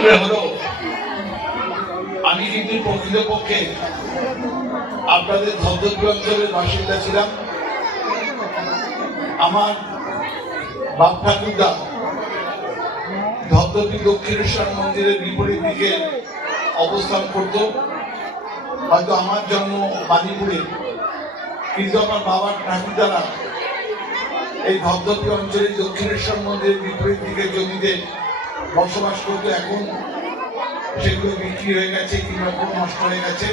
বাণীপুরে হলো, আমি কিন্তু প্রকৃতপক্ষে আপনাদের ধবধবি অঞ্চলের বাসিন্দা ছিলাম। আমার বাপ ঠাকুরদা ধবধবি দক্ষিণেশ্বর মন্দিরের বিপরীত দিকে অবস্থান করত। হয়তো আমার জন্ম বাণীপুরে, কিন্তু আমার বাবার ঠাকুরদারা এই ধবধবি অঞ্চলের দক্ষিণেশ্বর মন্দিরের বিপরীত দিকে জমিতে বসবাস করতো। এখন সেগুলো বিক্রি হয়ে গেছে কিংবা কোনো নষ্ট হয়ে গেছে।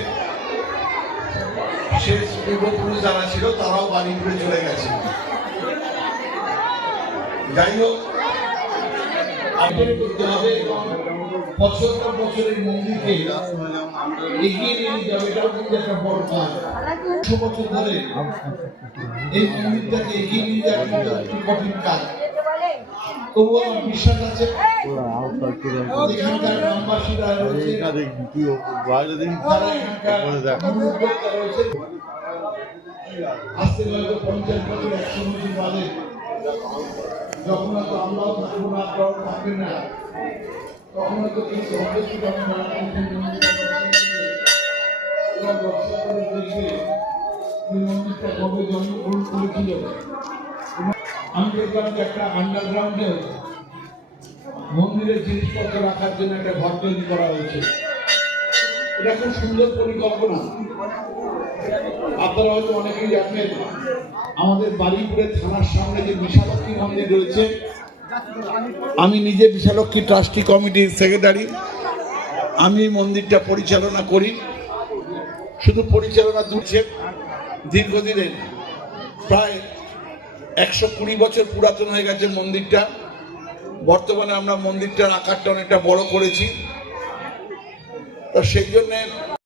শেষ পূর্বপুরুষ যারা ছিল তারাও বাণীপুরে চলে গেছে। যাই হোক, আপডেট করতে হবে এবং বছর পর বছর এই মন্দিরকে এগিয়ে নিয়ে যেতে হবে। এটাও কিন্তু একটা বড় কাজ। 100 বছর ধরে এই মন্দিরটাকে এগিয়ে নিয়ে যাওয়া কিন্তু একটি কঠিন কাজ। তবুও আমার বিশ্বাস আছে এখানকার গ্রামবাসীরা রয়েছে, যারা এখানকার উদ্যোক্তা রয়েছে, আজকে হয়তো 50 বছর 100 বছর বাদে যখন হয়তো আমরাও থাকবো না, আপনারাও থাকবেন না, তখন হয়তো এই সন্তুষ্টি মন্দিরটা কবে জন্মগ্রহণ করেছিল। আমি দেখলাম যে একটা আন্ডারগ্রাউন্ডে মন্দিরের জিনিসপত্র রাখার জন্য একটা ঘর তৈরি করা হয়েছে। এটা খুব সুন্দর পরিকল্পনা। আপনারা হয়তো অনেকেই জানেন, আমাদের বারুইপুরের থানার সামনে যে বিশালক্ষী মন্দির রয়েছে, আমি নিজে বিশালক্ষী ট্রাস্টি কমিটির সেক্রেটারি। আমি মন্দিরটা পরিচালনা করি। শুধু পরিচালনা দুলছে, দীর্ঘদিনের প্রায় 120 বছর পুরাতন হয়ে গেছে মন্দিরটা। বর্তমানে আমরা মন্দিরটার আকারটা অনেকটা বড় করেছি। তো সেই জন্য